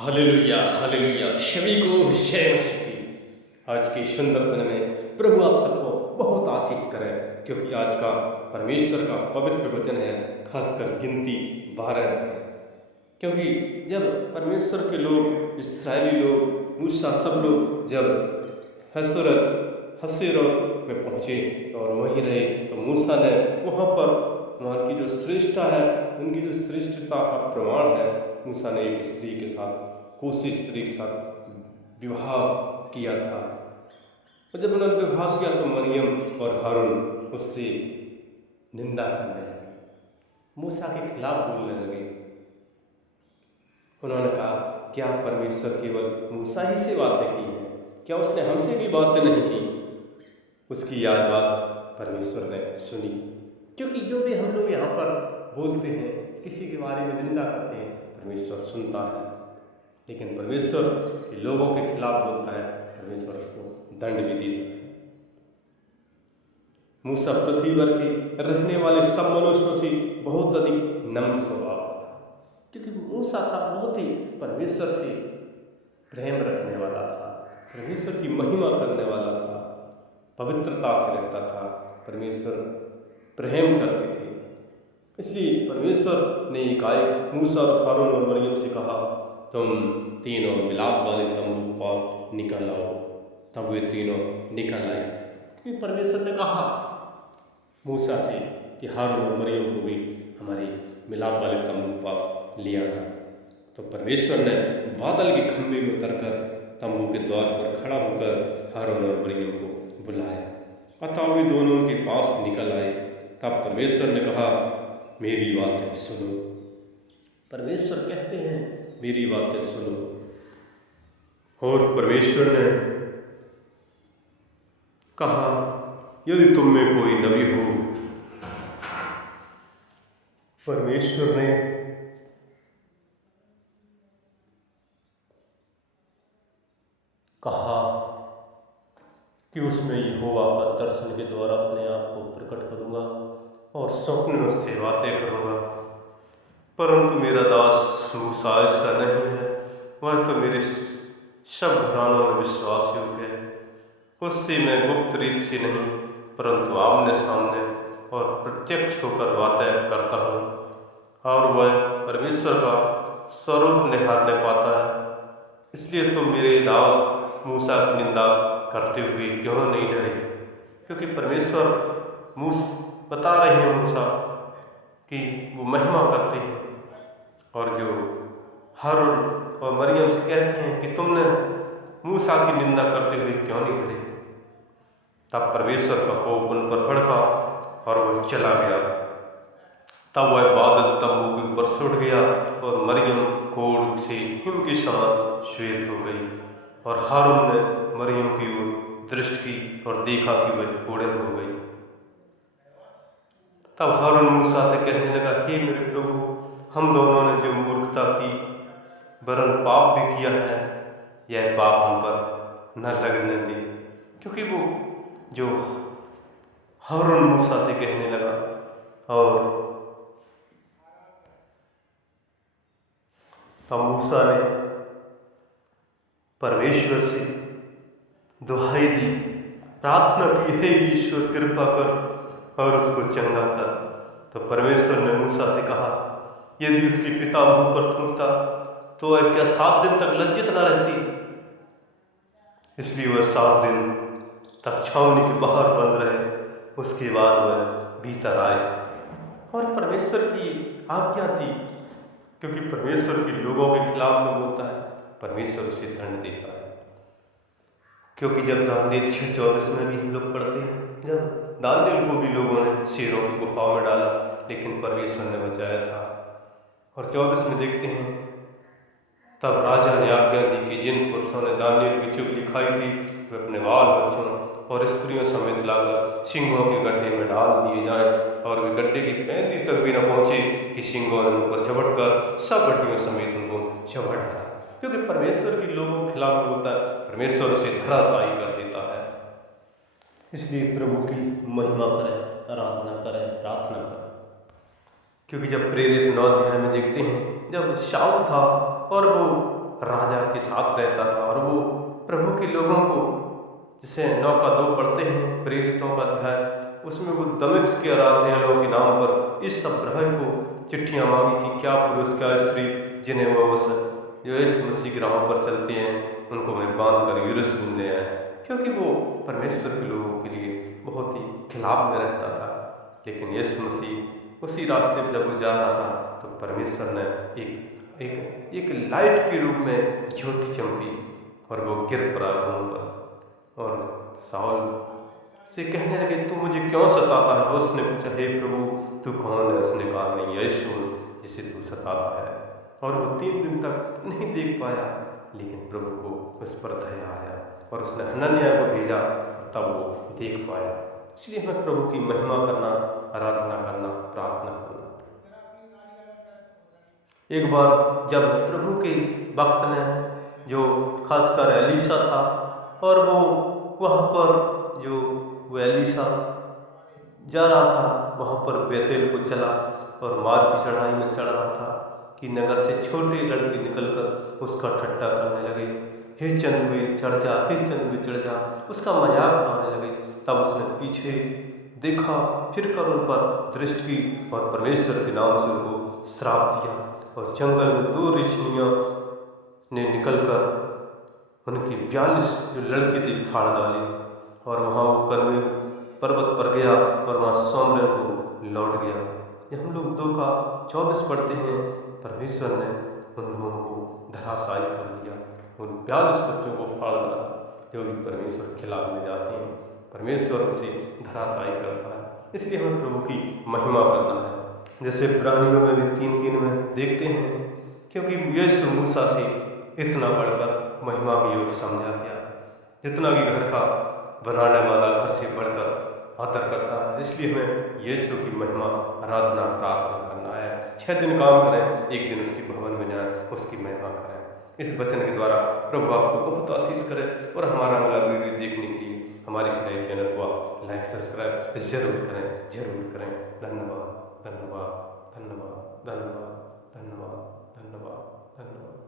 Hallelujah hallelujah सभी को जय मसीह की। आज के सुंदर दिन में प्रभु आप सबको बहुत आशीष करे, क्योंकि आज का परमेश्वर का पवित्र वचन है, खासकर गिनती 12 है। क्योंकि जब परमेश्वर के लोग, इस्राएली लोग, मूसा सब लोग जब हसेरोत में पहुँचे और वहीं रहे, तो मूसा ने वहाँ पर वहाँ की जो श्रेष्ठता है, उनकी जो श्रेष्ठता का प्रमाण है, मूसा ने एक स्त्री के साथ, कूशी स्त्री के साथ विवाह किया था। और जब उन्होंने विवाह किया तो मरियम और हारून उससे निंदा करने लगे, मूसा के खिलाफ बोलने लगे। उन्होंने कहा, क्या परमेश्वर केवल मूसा ही से बातें की हैं? क्या उसने हमसे भी बातें नहीं की? उसकी यह बात परमेश्वर ने सुनी। क्योंकि जो भी हम लोग यहाँ पर बोलते हैं, किसी के बारे में निंदा करते हैं, परमेश्वर सुनता है। लेकिन परमेश्वर के लोगों के खिलाफ बोलता है, परमेश्वर उसको दंड भी देता है। मूसा पृथ्वी पर के रहने वाले सब मनुष्यों से बहुत अधिक नम्र स्वभाव का था, क्योंकि मूसा था बहुत ही परमेश्वर से प्रेम रखने वाला था, परमेश्वर की महिमा करने वाला था, पवित्रता से रहता था, परमेश्वर प्रेम करते थे। इसलिए परमेश्वर ने एकाएक मूसा और हारून और मरियम से कहा, तुम तीनों मिलाप वाले तंबू के पास निकल आओ। तब वे तीनों निकल आए, क्योंकि परमेश्वर ने कहा मूसा से कि हारून और मरियम को भी हमारे मिलाप वाले तंबू के पास ले आना। तो परमेश्वर ने बादल के खंभे में उतरकर तंबू के द्वार पर खड़ा होकर हारून और मरियम को बुलाया। अतः वे दोनों उनके पास निकल आए। तब परमेश्वर ने कहा, मेरी बातें सुनो। परमेश्वर कहते हैं, मेरी बातें सुनो। और परमेश्वर ने कहा, यदि तुम में कोई नबी हो, परमेश्वर ने कहा कि उसमें यहोवा का दर्शन के द्वारा अपने आप को प्रकट करूंगा और स्वप्न में उससे बातें करूंगा। परंतु मेरा दास मूसा ऐसा नहीं है, वह तो मेरे सब घरानों में विश्वास योग्य है। उससे मैं गुप्त रीत से नहीं, परंतु आमने सामने और प्रत्यक्ष होकर बातें करता हूँ, और वह परमेश्वर का स्वरूप निहारने पाता है। इसलिए तुम मेरे दास मूसा की निंदा करते हुए क्यों नहीं डरे? क्योंकि परमेश्वर बता रहे हैं मूसा कि वो महिमा करते हैं, और जो हारून और मरियम से कहते हैं कि तुमने मूसा की निंदा करते हुए क्यों नहीं डरे? तब परमेश्वर का कोप उन पर भड़का और वह चला गया। तब वह बादल तंबू के ऊपर सुट गया और मरियम कोढ़ से हिम के समान श्वेत हो गई। और हारून ने मरियम की ओर दृष्टि की और देखा कि वह कोढ़न हो गई। तब हारून मूसा से कहने लगा, हे मेरे प्रभु, हम दोनों ने जो मूर्खता की, वरन पाप भी किया है, यह पाप हम पर न लगने दे। क्योंकि वो जो हारून मूसा से कहने लगा, और तब मूसा ने परमेश्वर से दुहाई दी, प्रार्थना की, हे ईश्वर कृपा कर और उसको चंगा कर। तो परमेश्वर ने मूसा से कहा, यदि उसके पिता मुंह पर थूकता तो वह क्या 7 दिन तक लज्जित न रहती? इसलिए वह 7 दिन तक छावनी के बाहर बंद रहे, उसके बाद वह भीतर आए। और परमेश्वर की आज्ञा थी, क्योंकि परमेश्वर के लोगों के खिलाफ में बोलता है, परमेश्वर उसे दंड देता है। क्योंकि जब दानियेल 6:24 में भी हम लोग पढ़ते हैं, जब दानियेल को भी लोगों ने शेरों की गुफा में डाला, लेकिन परमेश्वर ने बचाया था। और 24 में देखते हैं, तब राजा ने आज्ञा दी कि जिन पुरुषों ने दानियेल की चुगली खाई थी, वे अपने बाल बच्चों और स्त्रियों समेत लाकर सिंहों के गड्ढे में डाल दिए जाएं, और वे गड्ढे की पैंदी तक भी न पहुंचे कि सिंहों ने उन पर झपट कर सब हड्डियों समेत उनको चबा डाला। क्योंकि परमेश्वर के लोगों के खिलाफ होता है, परमेश्वर उसे धराशायी कर देता है। इसलिए प्रभु की महिमा करें, आराधना करें, प्रार्थना करें। क्योंकि जब प्रेरित 9 अध्याय में देखते हैं, जब शाऊल था और वो राजा के साथ रहता था और वो प्रभु के लोगों को, जिसे 9 का 2 पढ़ते हैं प्रेरितों का अध्याय, उसमें वो दमिश्क के आराधनालयों के नाम पर इस सब ग्रह को चिट्ठियां मांगी कि क्या पुरुष क्या स्त्री जिन्हें वो उस जो यीशु मसीह के राहों पर चलते हैं उनको मैं बांध कर यरूशलेम ले आए, क्योंकि वो परमेश्वर के लोगों के लिए बहुत ही खिलाफ में रहता था। लेकिन यीशु मसीह उसी रास्ते पर जब वो जा रहा था तो परमेश्वर ने एक लाइट के रूप में ज्योति चमकी और वो गिर पड़ा घूम पर और साउल से कहने लगे, तू मुझे क्यों सताता है? उसने पूछा, हे प्रभु तू कौन है? उसने कहा, मैं यीशु जिसे तू सताता है। और वो 3 दिन तक नहीं देख पाया, लेकिन प्रभु को उस पर दया आया और उसने हनन्याह को भेजा, तब वो देख पाया। इसलिए हमें प्रभु की महिमा करना, आराधना करना, प्रार्थना करना। एक बार जब प्रभु के भक्त ने, जो खासकर एलीशा था, और वो वहाँ पर जो वो एलीशा जा रहा था वहाँ पर बेतेल को चला और मार की चढ़ाई में चढ़ रहा था कि नगर से छोटे लड़के निकलकर उसका ठट्टा करने लगे, हे चंदुए चढ़ जा, हे चंदुए चढ़ जा, उसका मजाक उड़ाने लगे। तब उसने पीछे देखा, फिर कर उन पर दृष्टि की और परमेश्वर के नाम से उनको श्राप दिया। और जंगल में 2 रिछनियाँ ने निकलकर उनकी 42 जो लड़के थे फाड़ डाले और वहाँ वो कर्मेल पर्वत पर गया और वहाँ सोमरेल को लौट गया। जब हम लोग 2 का 24 पढ़ते हैं, परमेश्वर ने उन लोगों को धराशायी कर दिया, उन 42 बच्चों को फाड़ डाला जो भी परमेश्वर के खिलाफ में जाते हैं। परमेश्वर उसे धराशायी करता है। इसलिए हमें प्रभु की महिमा करना है, जैसे इब्रानियों में भी 3:3 में देखते हैं, क्योंकि यीशु मूसा से इतना बढ़कर महिमा के योग समझा गया, जितना कि घर का बनाने वाला घर से बढ़कर आदर करता है। इसलिए हमें यीशु की महिमा, आराधना, प्रार्थना करना है। 6 दिन काम करें, एक दिन उसके भवन में जाएं, उसकी महिमा करें। इस वचन के द्वारा प्रभु आपको बहुत आशीष करे। और हमारा अगला वीडियो देखने के लिए हमारे इस नए चैनल को आप लाइक सब्सक्राइब जरूर करें, जरूर करें। धन्यवाद, धन्यवाद, धन्यवाद, धन्यवाद, धन्यवाद, धन्यवाद, धन्यवाद।